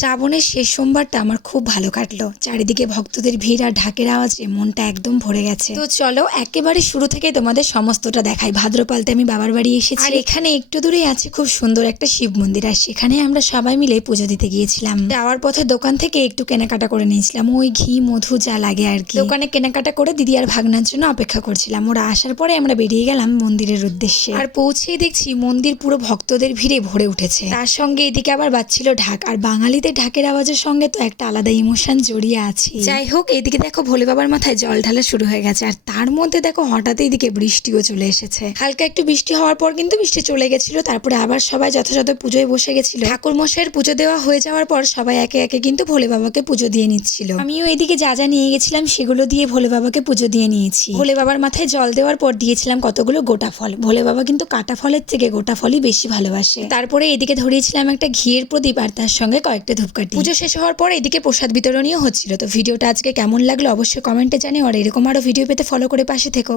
শ্রাবণের শেষ সোমবারটা আমার খুব ভালো কাটলো। চারিদিকে ভক্তদের ভিড় আর ঢাকের আওয়াজে মনটা একদম ভরে গেছে। তো চলো একেবারে শুরু থেকে তোমাদের সমস্তটা দেখাই। ভাদ্রপালতে আমি বাবার বাড়ি এসেছি, আর এখানে একটু দূরেই আছে খুব সুন্দর একটা শিব মন্দির, আর সেখানে আমরা সবাই মিলে পুজো দিতে গিয়েছিলাম। যাওয়ার পথে দোকান থেকে একটু কেনাকাটা করে নিয়েছিলাম, ওই ঘি মধু যা লাগে আর কি। দোকানে কেনাকাটা করে দিদি আর ভাগনার জন্য অপেক্ষা করছিলাম। ওরা আসার পরে আমরা বেরিয়ে গেলাম মন্দিরের উদ্দেশ্যে। আর পৌঁছেই দেখছি মন্দির পুরো ভক্তদের ভিড়ে ভরে উঠেছে। তার সঙ্গে এদিকে আবার বাজছিল ঢাক, আর বাঙালিদের ঢাকের আওয়াজের সঙ্গে তো একটা আলাদা ইমোশন জড়িয়ে আছে। যাই হোক, এদিকে দেখো ভোলে বাবার মাথায় জল ঢালা শুরু হয়ে গেছে, আর তার মধ্যে দেখো হঠাৎ এদিকে বৃষ্টিও চলে এসেছে। হালকা একটু বৃষ্টি হওয়ার পর কিন্তু বৃষ্টি চলে গেছিল। তারপরে আবার সবাই যথাযথ পুজোয় বসে গেছিল। ঠাকুর মশাইয়ের পুজো দেওয়া হয়ে যাওয়ার পর সবাই একে একে কিন্তু ভোলে বাবাকে পুজো দিয়ে নিচ্ছিল। আমিও এদিকে যা যা নিয়ে গেছিলাম সেগুলো দিয়ে ভোলে বাবাকে পুজো দিয়ে নিয়েছি। ভোলে বাবার মাথায় জল দেওয়ার পর দিয়েছিলাম কতগুলো গোটা ফল। ভোলে বাবা কিন্তু কাটা ফলের থেকে গোটা ফলই বেশি ভালোবাসে। তারপরে এদিকে ধরিয়েছিলাম একটা ঘিয়ের প্রদীপ, আর তার সঙ্গে কয়েকটা ধূপকাঠি। পুজো শেষ হওয়ার পর এদিকে প্রসাদ বিতরণীয় হচ্ছিল। তো ভিডিওটা আজকে কেমন লাগলো অবশ্যই কমেন্টে জানিও, আর এরকম আরো ভিডিও পেতে ফলো করে পাশে থেকো।